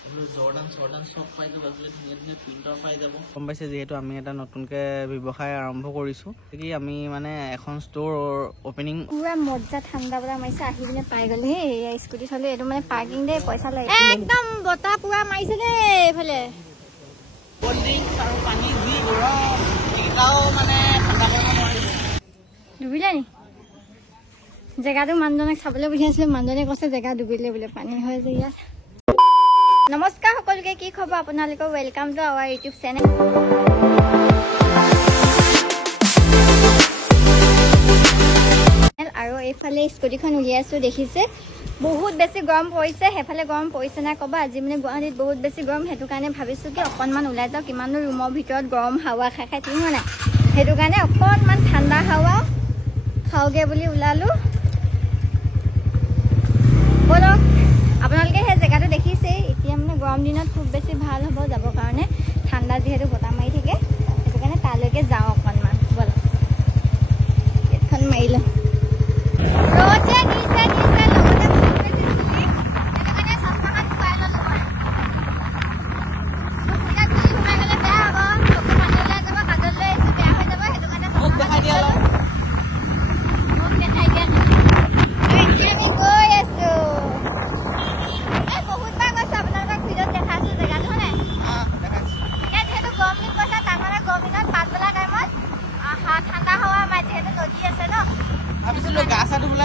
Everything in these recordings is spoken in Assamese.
জৰ্ডান সব পাই যাব ধুনীয়া প্ৰিণ্টাৰ পাই যাব। গম পাইছে যিহেতু আমি এটা নতুনকৈ ব্যৱসায় আৰম্ভ কৰিছোঁ কি আমি মানে এখন ষ্ট'ৰ অপেনিং পুৰা মজা ঠাণ্ডা বতাহ মাৰিছে আহি পিনে পাই গ'লে সেই স্কুটি থ'লে এইটো মানে পাৰ্কিং দে পইচা লাগে একদম বতাহ পুৰা মাৰিছে দেই এইফালে ক'ল্ড ড্ৰিংকছ আৰু পানী যি গৰম এইকেইটাও মানে ঠাণ্ডা কৰিব নোৱাৰিব। ডুবিলে নি জেগাটো মানুহজনক চাবলৈ পঠিয়াইছিলে মানুহজনে কৈছে জেগা ডুবিলে বোলে পানী হয় যে ইয়াত। নমস্কাৰ সকলোকে কি খবৰ আপোনালোকৰ welcome to our YouTube channel. আৰু এইফালে স্কুটিখন উলিয়াইছো দেখিছে বহুত বেছি গৰম পৰিছে সেইফালে গৰম পৰিছে নাই ক'বা আজি মানে গুৱাহাটীত বহুত বেছি গৰম সেইটো কাৰণে ভাবিছো কি অকণমান ওলাই যাওঁ কিমানো ৰুমৰ ভিতৰত গৰম হাৱা খাই খাই ঠিক হোৱা নাই সেইটো কাৰণে অকণমান ঠাণ্ডা হাৱা খাওঁগে বুলি ওলালো। বলক আপোনালোকে সেই জেগাটো দেখিছেই এতিয়া মানে গৰম দিনত খুব বেছি ভাল হ'ব যাবৰ কাৰণে ঠাণ্ডা যিহেতু বতাহ মাৰি থাকে সেইটো কাৰণে তালৈকে যাওঁ অকণমান বলক গেটখন মাৰি লওঁ।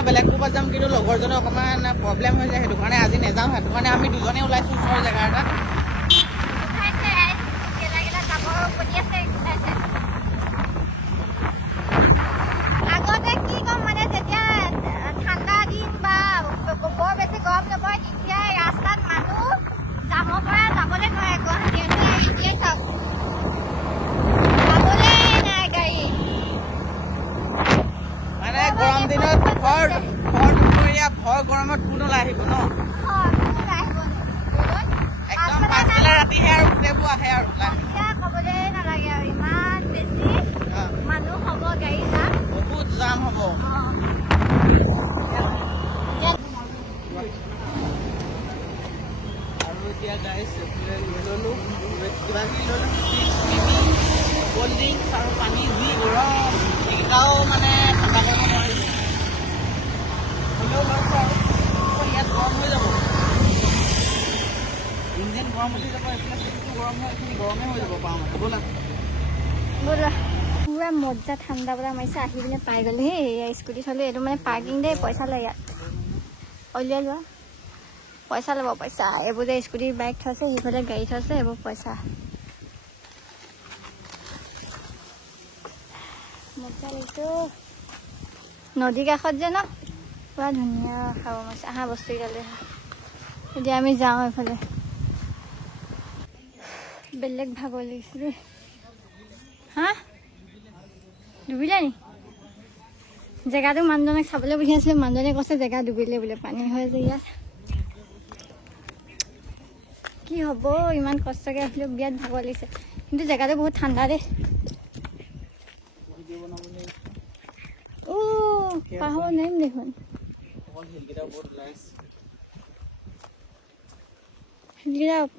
বেলেগ ক'ৰবাত যাম কিন্তু লগৰজনৰ অকণমান প্ৰব্লেম হৈ যায় সেইটো কাৰণে আজি নাযাওঁ সেইটো কাৰণে আমি দুজনে ওলাইছোঁ ওচৰৰ জেগা এটাত। আগতে কি ক'ম মানে যেতিয়া ঠাণ্ডা দিন বা বৰ বেছি গৰম নপৰে তেতিয়া ৰাস্তাত মানুহ যাবৰ পৰা যাবলৈ নোৱাৰে গুৱাহাটী এতিয়া চাওক যাবলৈ নাই গাড়ী মানে গৰম দিনত ভৰ গৰমত কোন ওলাই আহিব ন একদম পাছবেলা ৰাতিহে আৰু গোটেইবোৰ আহে আৰু ক'বলৈ নালাগে আৰু ইমান বেছি মানুহ হ'ব গাড়ী যাম বহুত জাম হ'ব। আৰু এতিয়া গাইছ লৈ ল'লোঁ কিবা কিবি লৈ ল'লোঁ চিপছ মেগি ক'ল্ড ড্ৰিংকছ আৰু পানী যি গৰম এইকেইটাও মানে ঠাণ্ডা কৰিব নোৱাৰিব হ'লেও লৈছোঁ আৰু ইয়াত গৰম হৈ যাব ইঞ্জিন গৰম উঠি যাব এইফালে চিটটো গৰম হয় এইখিনি গৰমেই হৈ যাব পাওঁ মানে ব'লা ব'লা পুৰা মজা ঠাণ্ডা বতাহ মাৰিছে আহি পিনে পাই গ'লে সেই স্কুটি থ'লে এইটো মানে পাৰ্কিং দে পইচা লয় ইয়াত উলিয়াই লোৱা পইচা ল'ব পইচা এইবোৰ যে স্কুটি বাইক থৈছে সেইফালে গাড়ী থৈছে এইবোৰ পইচা মজা লাগিছে নদী কাষত যে ন পুৰা ধুনীয়া খাব মাৰিছে আহা বস্তু কেইটালৈ এতিয়া আমি যাওঁ এইফালে বেলেগ ভাগৰ লাগিছে দেই হা ডুবিলে নি জেগাটো মানুহজনক চাবলৈ পঠিয়াইছিলে মানুহজনে কৈছে জেগা ডুবিলে বোলে পানী হয় যে ইয়াত কি হ'ব ইমান কষ্টকৈ আহিলেও বিৰাট ভাগৰ লাগিছে কিন্তু জেগাটো বহুত ঠাণ্ডা দেই পাহৰ নাই দেখোন সেইকেইটা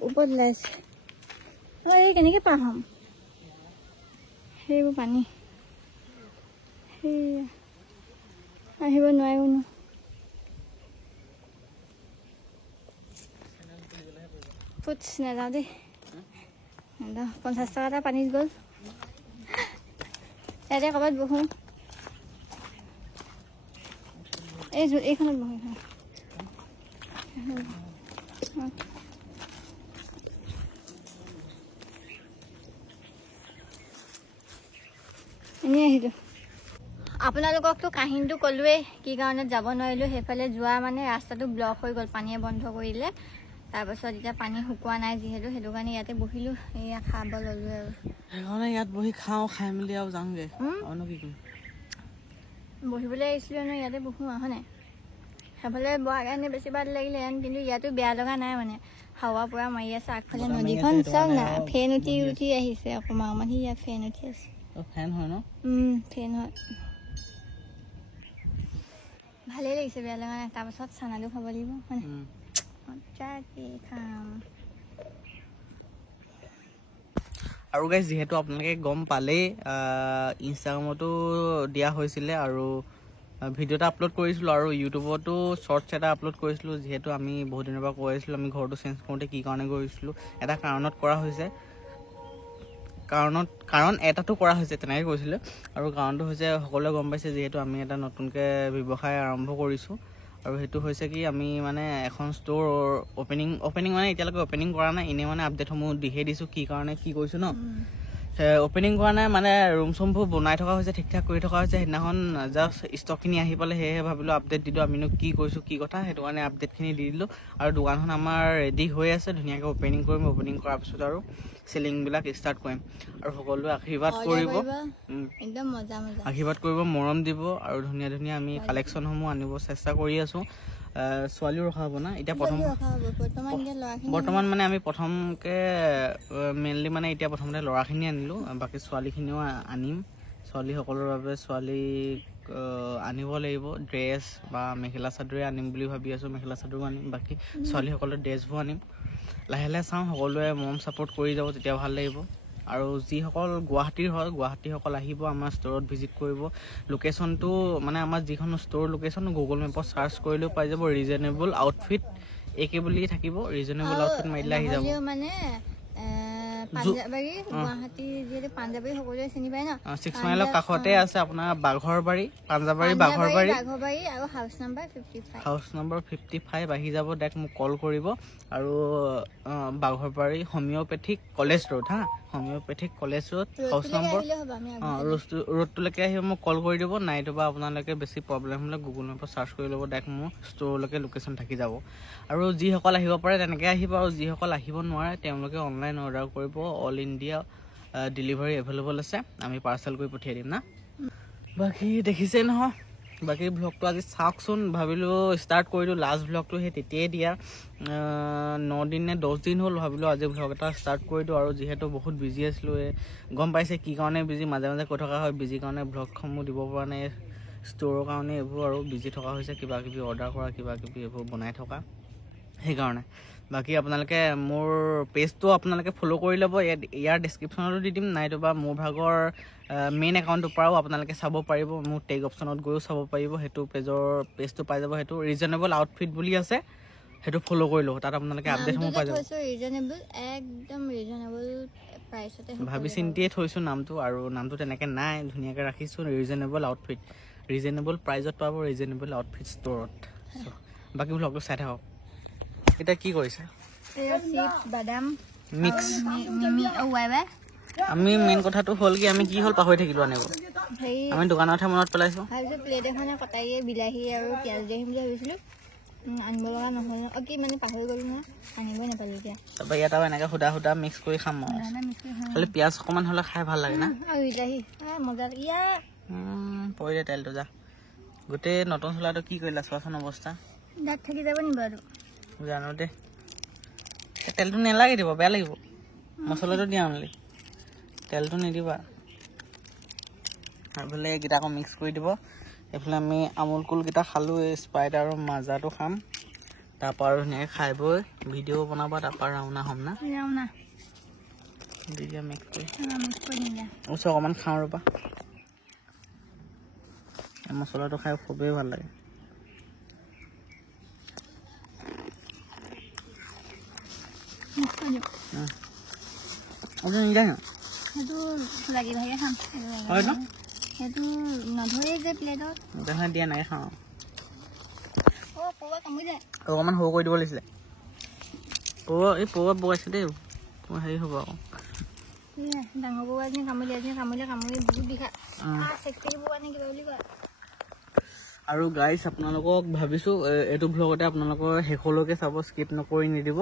ওপৰত ওলাইছে এই কেনেকৈ পাৰ হ'ম সেইবোৰ পানী সেই আহিব নোৱাৰিব ন পুচ নাযাওঁ দেই নাযাওঁ 50 টকা এটা পানীত গ'ল ইয়াতে ক'ৰবাত বহোঁ এইখনত বহোঁ এনেই আহিলোঁ আপোনালোককতো কাহিনীটো ক'লোৱেই কি কাৰণত যাব নোৱাৰিলোঁ সেইফালে যোৱা মানে ৰাস্তাটো ব্লক হৈ গ'ল পানীয়ে বন্ধ কৰিলে তাৰপাছত এতিয়া পানী শুকোৱা নাই যিহেতু সেইটো কাৰণে ইয়াতে বহিলোঁ এয়া খাব ল'লোঁ আৰু সেইকাৰণে ইয়াত বহি খাওঁ খাই মেলি আৰু যাওঁগৈ অন্য কি কৰিম বহিবলৈ আহিছিলোঁ ন ইয়াতে বহোঁ আহো নাই সেইফালে বহাৰ কাৰণে বেছি ভাল লাগিলে কিন্তু ইয়াতো বেয়া লগা নাই মানে হাৱা পুৰা মাৰি আছে আগফালে নদীখন চাওক না ফেন উঠি উঠি আহিছে অকণমান অকণমান ইয়াত ফেন উঠি আছে ফেন হয় ন ফেন হয় ভালেই লাগিছে বেয়া লগা নাই তাৰপাছত চানাটো খাব লাগিব হয় নাই মজাকৈ খাম আৰু গাইজ যিহেতু আপোনালোকে গম পালেই ইনষ্টাগ্ৰামতো দিয়া হৈছিলে আৰু ভিডিঅ' এটা আপলোড কৰিছিলোঁ আৰু ইউটিউবতো শ্বৰ্টছ এটা আপলোড কৰিছিলোঁ। যিহেতু আমি বহুত দিনৰ পৰা কৈ আছিলোঁ আমি ঘৰটো চেঞ্জ কৰোঁতে কি কাৰণে কৰিছিলোঁ, এটা কাৰণত কৰা হৈছে, কাৰণ এটাতো কৰা হৈছে তেনেকৈ কৈছিলে। আৰু কাৰণটো হৈছে সকলোৱে গম পাইছে যিহেতু আমি এটা নতুনকৈ ব্যৱসায় আৰম্ভ কৰিছোঁ আৰু সেইটো হৈছে কি আমি মানে এখন ষ্ট'ৰ অপেনিং মানে এতিয়ালৈকে অপেনিং কৰা নাই, এনেই মানে আপডেটসমূহ দিহে দিছোঁ কি কাৰণে কি কৰিছোঁ ন। অপেনিং কৰা নাই মানে ৰুম চুমবোৰ বনাই থকা হৈছে, ঠিক ঠাক কৰি থকা হৈছে। সেইদিনাখন জাষ্ট ষ্টকখিনি আহি পালে সেয়েহে ভাবিলোঁ আপডেট দি দিওঁ আমিনো কি কৰিছোঁ কি কথা, সেইটো কাৰণে আপডেটখিনি দি দিলোঁ। আৰু দোকানখন আমাৰ ৰেডি হৈ আছে, ধুনীয়াকৈ অপেনিং কৰিম। অপেনিং কৰাৰ পিছত আৰু চেলিংবিলাক ষ্টাৰ্ট কৰিম আৰু সকলোৱে আশীৰ্বাদ কৰিব, একদম মজা মজা আশীৰ্বাদ কৰিব, মৰম দিব আৰু ধুনীয়া ধুনীয়া আমি কালেকশ্যনসমূহ আনিব চেষ্টা কৰি আছোঁ। ছোৱালীও ৰখা হ'ব না এতিয়া বৰ্তমান মানে আমি প্ৰথমকৈ মেইনলি মানে এতিয়া প্ৰথমতে ল'ৰাখিনি আনিলোঁ, বাকী ছোৱালীখিনিও আনিম। ছোৱালীসকলৰ বাবে ছোৱালীক আনিব লাগিব ড্ৰেছ বা মেখেলা চাদৰে আনিম বুলি ভাবি আছোঁ, মেখেলা চাদৰো আনিম, বাকী ছোৱালীসকলৰ ড্ৰেছবোৰ আনিম। লাহে লাহে চাওঁ, সকলোৱে মৰম ছাপোৰ্ট কৰি যাব তেতিয়া ভাল লাগিব। আৰু যিসকল গুৱাহাটীৰ হয় গুৱাহাটীসকল আহিব আমাৰ ষ্ট'ৰত ভিজিট কৰিব। লোকেশ্যনটো মানে আমাৰ যিখন ষ্ট'ৰ লোকেশ্যন গুগল মেপত চাৰ্চ কৰিলেও পাই যাব। ৰিজনেবল আউটফিট একে বুলি থাকিব, ৰিজনেবল আউটফিট মাৰিলে আহি যাব। মানে পাঞ্জাবাৰী গুৱাহাটী যিহেতু পাঞ্জাবাৰী সকলোৱে চিনি পায় ন, 6 মাইলৰ কাষতে আছে আপোনাৰ বাঘৰবাৰী, পাঞ্জাবাৰী বাঘৰবাৰী আৰু হাউচ নম্বৰ 55 আহি যাব। ডাইৰেক্ট মোক কল কৰিব। আৰু Bagharbari homeopathic college road homeopathic college road house number ৰোডটোলৈকে আহিব, মোক কল কৰি দিব। নাইটোবা আপোনালোকে বেছি প্ৰব্লেম হ'লে গুগল মেপত চাৰ্চ কৰি ল'ব, ডাইৰেক্ট মোৰ ষ্ট'ৰলৈকে লোকেশ্যন থাকি যাব। আৰু যিসকল আহিব পাৰে তেনেকৈ আহিব, আৰু যিসকল আহিব নোৱাৰে তেওঁলোকে অনলাইন অৰ্ডাৰ কৰিব। অল ইণ্ডিয়া ডেলিভাৰী এভেইলেবল আছে, আমি পাৰ্চেল কৰি পঠিয়াই দিম না। বাকী দেখিছে নহয়, বাকী ভ্লগটো আজি চাওকচোন। ভাবিলোঁ ষ্টাৰ্ট কৰিলোঁ, লাষ্ট ভ্লগটো সেই তেতিয়াই দিয়া 9 দিন নে 10 দিন হ'ল। ভাবিলোঁ আজি ভ্লগ এটা ষ্টাৰ্ট কৰি দিওঁ। আৰু যিহেতু বহুত বিজি আছিলোঁ, গম পাইছে কি কাৰণে বিজি, মাজে মাজে কৈ থকা হয় বিজি কাৰণে ভ্লগসমূহ দিব পৰা নাই, ষ্ট'ৰৰ কাৰণে এইবোৰ আৰু বিজি থকা হৈছে, কিবা কিবি অৰ্ডাৰ কৰা কিবা কিবি এইবোৰ বনাই থকা সেইকাৰণে। বাকী আপোনালোকে মোৰ পেজটো আপোনালোকে ফ'ল' কৰি ল'ব, ইয়াৰ ডেছক্ৰিপশ্যনতো দি দিম, নাইতোবা মোৰ ভাগৰ মেইন একাউণ্টটোৰ পৰাও আপোনালোকে চাব পাৰিব, মোৰ টেগ অপশ্যনত গৈও চাব পাৰিব। সেইটো পেজটো পাই যাব, সেইটো ৰিজনেবল আউটফিট বুলি আছে, সেইটো ফ'ল' কৰি ল'ব, তাত আপোনালোকে আপডেটসমূহ পাই যাব। ভাবি চিন্তিয়ে থৈছোঁ নামটো, আৰু নামটো তেনেকৈ নাই, ধুনীয়াকৈ ৰাখিছোঁ ৰিজনেবল আউটফিট, ৰিজনেবল প্ৰাইজত পাব, ৰিজনেবল আউটফিট ষ্ট'ৰত। বাকী ভ্লগটো চাই থাকক। এতিয়া কি কৰিছে? মিক্স আমি মেইন কথাটো হ'ল কি আমি কি হ'ল পাহৰি থাকিলোঁ আনিব, আমি দোকানতহে মনত পেলাইছোঁ। প্লেট এখনে কটাৰীয়ে বিলাহী আৰু পিঁয়াজ দি আহিম বুলি ভাবিছিলোঁ, আনিব লগা নহ'ল কি মানে পাহৰি গ'লো নহয়, আনিবই নাপালোঁ। এতিয়া তাৰপৰা ইয়াত আৰু এনেকৈ সুদা মিক্স কৰি খাম আৰু খালি পিঁয়াজ অকণমান হ'লে খাই ভাল লাগে না, আৰু বিলাহী মজা পৰিলে তেলটো যা। গোটেই নতুন চোলাটো কি কৰিলা চোৱাচোন অৱস্থা, দাঁত থাকি যাব নি বাৰু? জানো দেই, তেলটো নেলাগে দিব, বেয়া লাগিব, মছলাটো দিয়া অনলি, তেলটো নিদিবা। এইফালে এইকেইটা আকৌ মিক্স কৰি দিব। এইফালে আমি আমুল কুলকেইটা খালোঁ, এই স্প্ৰাইট আৰু মাজাটো খাম, তাৰপৰা আৰু ধুনীয়াকৈ খাই বৈ ভিডিঅ' বনাবা, তাৰপৰা ৰাওনা হ'ম না, দি দিয়া মিক্স কৰি ওচৰ অকণমান খাওঁ ৰ'বা। মছলাটো খাই খুবেই ভাল লাগে। নিজাই সেইটো লাগি ভাগে খাম, হয় ন, সেইটো নধৰে যে প্লেটত দিয়া নাই খাওঁ। অকণমান সৰু কৰি দিব লাগিছিলে, এই পৌৱা বগাইছে দেই, হেৰি হ'ব আকৌ ডাঙৰ বগা এজনী কামুৰি বহুত বিষা বগা নে কিবা বুলি কয়। আৰু গাইজ আপোনালোকক ভাবিছোঁ এইটো ভ্লগতে আপোনালোকৰ শেষলৈকে চাব, স্কিপ নকৰি নিদিব।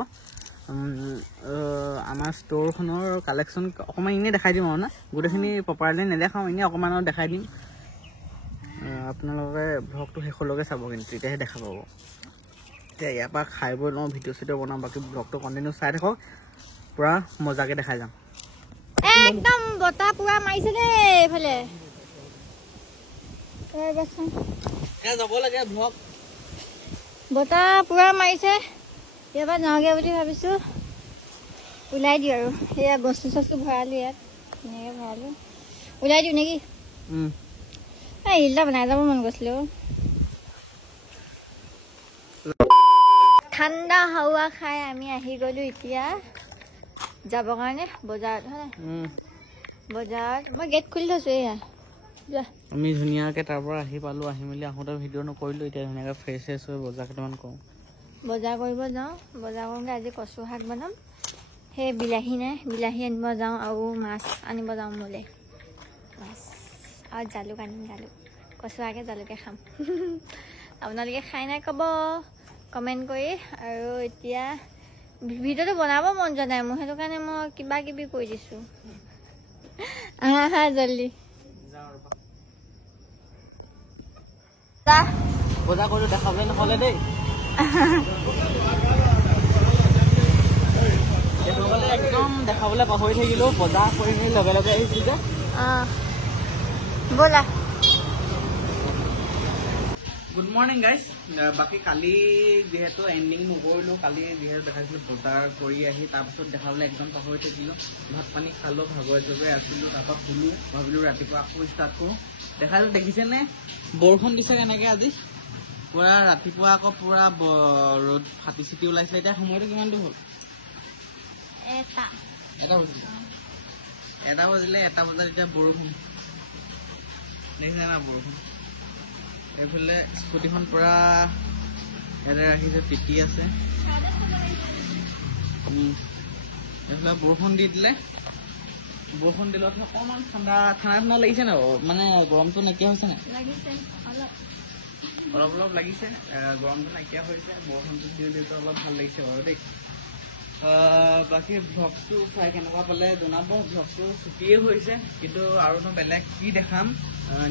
আমাৰ ষ্ট'ৰখনৰ কালেকশ্যন অকণমান এনেই দেখাই দিম আৰু না, গোটেইখিনি প্ৰপাৰলি নেদেখাওঁ, এনেই অকণমানত দেখাই দিম। আপোনালোকে ভ্লগটো শেষলৈকে চাব, কিন্তু তেতিয়াহে দেখা পাব। এতিয়া ইয়াৰ পৰা খাই বৈ লওঁ, ভিডিঅ' চিডিঅ' বনাওঁ, বাকী ভ্লগটো কণ্টিনিউ চাই থাকক, পূৰা মজাকৈ দেখাই যাম। একদম বতাহ পুৰা মাৰিছে দেই এইফালে, যাব লাগে ভ্লগ, বতাহ পুৰা মাৰিছে, ইয়াৰ পৰা যাওঁগৈ বুলি ভাবিছোঁ। ওলাই দিওঁ আৰু সেয়া বস্তু চস্তু ভৰালোঁ ইয়াত ধুনীয়াকৈ ভৰালোঁ ওলাই দিওঁ নেকি ইল্লা বনাই যাব মন গৈছিলে ঠাণ্ডা হাৱা খাই আমি আহি গ'লোঁ এতিয়া যাবৰ কাৰণে বজাৰত হয় বজাৰত মই গেট খুলি থৈছোঁ এয়া যোৱা আমি ধুনীয়াকৈ তাৰ পৰা আহি পালোঁ আহি মেলি আহোঁতে ভিডিঅ' নকৰিলোঁ এতিয়া ধুনীয়াকৈ ফ্ৰেছ হৈ বজাৰ কেইটামান কৰোঁ বজাৰ কৰিব যাওঁ বজাৰ কৰোঁগৈ আজি কচু শাক বনাম সেই বিলাহী নাই বিলাহী আনিব যাওঁ আৰু মাছ আনিব যাওঁ মোলৈ মাছ আৰু জালুক আনিম জালুক কচু শাকে জালুকে খাম আপোনালোকে খাই নাই ক'ব কমেণ্ট কৰি আৰু এতিয়া ভিডিঅ'টো বনাব মন যোৱা নাই মোৰ সেইটো কাৰণে মই কিবা কিবি কৰি দিছোঁ আহা জল্দি বজাৰ কৰিলোঁ দেখাবলৈ নহ'লে দেই একদম দেখাবলৈ পাহৰি থাকিলোঁ বজাৰ কৰি মেলি লগে লগে আহিছিল যে ব'লা গুড মৰ্ণিং গাইজ বাকী কালি যিহেতু এণ্ডিং নকৰিলোঁ কালি যিহেতু দেখাইছিলোঁ বজাৰ কৰি আহি তাৰপিছত দেখাবলৈ একদম পাহৰি থাকিলোঁ ভাত পানী খালোঁ ভাগৰে জগৰে আছিলোঁ তাৰপৰা শুলোঁ ভাবিলোঁ ৰাতিপুৱা আকৌ ষ্টাৰ্ট কৰোঁ দেখাইছোঁ দেখিছেনে বৰষুণ দিছে কেনেকৈ আজি পূৰা ৰাতিপুৱা আকৌ পূৰা ৰ'দ ফাটি চিটি ওলাইছিলে এতিয়া সময়টো কিমানটো হ'ল এটা বাজিলে এটা বজাত এতিয়া বৰষুণ দেখিছে না বৰষুণ এইফালে স্কুটিখন পূৰা ইয়াতে ৰাখিছে তিতি আছে এইফালে বৰষুণ দি দিলে বৰষুণ দিলত অকণমান ঠাণ্ডা ঠাণ্ডা লাগিছে ন মানে গৰমটো নাইকিয়া হৈছে নাই অলপ অলপ লাগিছে গৰমটো নাইকিয়া হৈছে বৰষুণটো দি দিওঁতে অলপ ভাল লাগিছে বাৰু দেই বাকী ভ্লগটো চাই কেনেকুৱা পালে জনাব ভ্লগটো ছুটিয়ে হৈছে কিন্তু আৰুনো বেলেগ কি দেখাম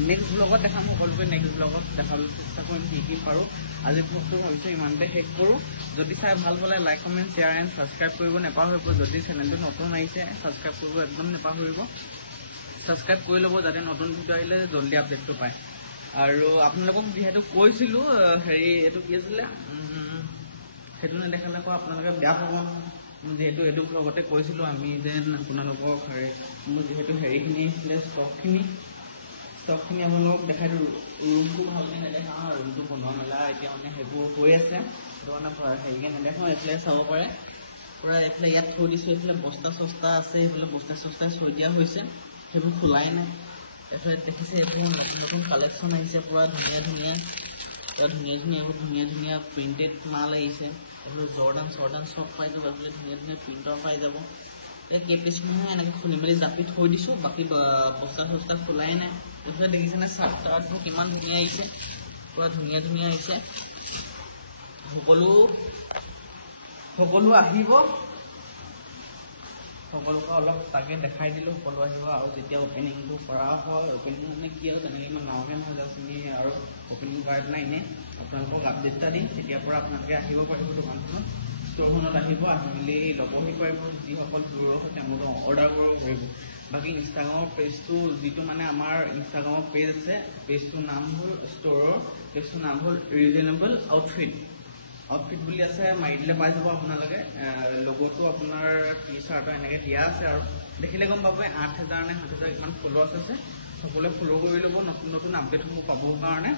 নেক্সট ব্লগত দেখাম সকলোকে নেক্সট ব্লগত দেখাবলৈ চেষ্টা কৰিম কি পাৰোঁ আজি ব্লগটো ভাবিছোঁ ইমানতে শেষ কৰোঁ যদি চাই ভাল পালে like comment share and subscribe কৰিব নাপাহৰিব যদি চেনেলটো নতুন আহিছে ছাবস্ক্ৰাইব কৰিব একদম নাপাহৰিব ছাবস্ক্ৰাইব কৰি ল'ব যাতে নতুন ভিডিঅ' আহিলে জল্দি আপডেটটো পায় আৰু আপোনালোকক যিহেতু কৈছিলোঁ হেৰি এইটো কি আছিলে সেইটো নেদেখালে আকৌ আপোনালোকে বেয়া পাব যিহেতু এইটো ব্লগতে কৈছিলোঁ আমি যেন আপোনালোকক মোৰ যিহেতু হেৰিখিনি আছিলে ষ্টকখিনি আপোনালোকক দেখাই দিওঁ ৰুমটো ভালকৈ নেদেখাওঁ ৰুমটো বনোৱা মেলা এতিয়া মানে সেইবোৰ হৈ আছে সেইটো মানে হেৰিকৈ নেদেখাওঁ এইফালে চাব পাৰে পূৰা এইফালে ইয়াত থৈ দিছোঁ এইফালে বস্তা চস্তা আছে এইফালে বস্তা চস্তা থৈ দিয়া হৈছে সেইবোৰ খোলাই নাই এইফালে দেখিছে এইবোৰ নতুন নতুন কালেকশ্যন আহিছে পূৰা ধুনীয়া ধুনীয়া এইবোৰ ধুনীয়া ধুনীয়া প্ৰিণ্টেড মাল আহিছে এইফালে জৰ্ডান চব পাই যাব এইফালে ধুনীয়া ধুনীয়া প্ৰিণ্টৰ পাই যাব এই কেইপিছমানহে এনেকৈ খুলি মেলি জাপি থৈ দিছোঁ বাকী বস্তা চস্তা খোলাই নাই এইফালে দেখিছেনে চাৰ্টবোৰ কিমান ধুনীয়া আহিছে পূৰা ধুনীয়া ধুনীয়া আহিছে সকলো আহিব সকলোকে অলপ তাকে দেখাই দিলোঁ সকলো আহিব আৰু যেতিয়া অপেনিংটো কৰা হয় অপেনিং মানে কি আৰু তেনেকৈ ইমান ডাঙৰকৈ নহয় জাষ্ট আমি আৰু অপেনিং কৰা পেলাই এনেই আপোনালোকক আপডেট এটা দিম তেতিয়াৰ পৰা আপোনালোকে আহিব পাৰিব দোকানখনত ষ্ট'ৰখনত আহিব আহি মেলি ল'বহি পাৰিব যিসকল দূৰৰ হয় তেওঁলোকে অৰ্ডাৰ কৰিব পাৰিব বাকী ইনষ্টাগ্ৰামৰ পেজটো যিটো মানে আমাৰ ইনষ্টাগ্ৰামৰ পেজ আছে পেজটোৰ নাম হ'ল ষ্ট'ৰৰ পেজটোৰ নাম হ'ল ৰিজনেবল আউটফিট বুলি আছে মাৰি দিলে পাই যাব আপোনালোকে লগতো আপোনাৰ টি চাৰ্টৰ এনেকৈ দিয়া আছে আৰু দেখিলে গম পাব 8,000 নে 7,000 কিমান ফলোৱাৰ্ছ আছে সকলোৱে ফ'ল' কৰি ল'ব নতুন নতুন আপডেটসমূহ পাবৰ কাৰণে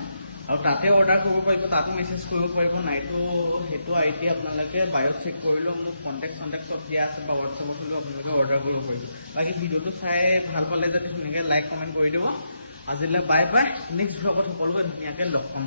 আৰু তাতে অৰ্ডাৰ কৰিব পাৰিব তাতো মেছেজ কৰিব পাৰিব নাইতো সেইটো আই ডি আপোনালোকে বায়'ত চেক কৰিলেও মোক কণ্টেক্ট চব দিয়া আছে বা হোৱাটছএপত হ'লেও আপোনালোকে অৰ্ডাৰ কৰিব পাৰিব বাকী ভিডিঅ'টো চাই ভাল পালে যাতে ধুনীয়াকৈ লাইক কমেণ্ট কৰি দিব আজিলৈ বাই বাই নেক্সট ব্লগত সকলোকে ধুনীয়াকৈ লগ পাম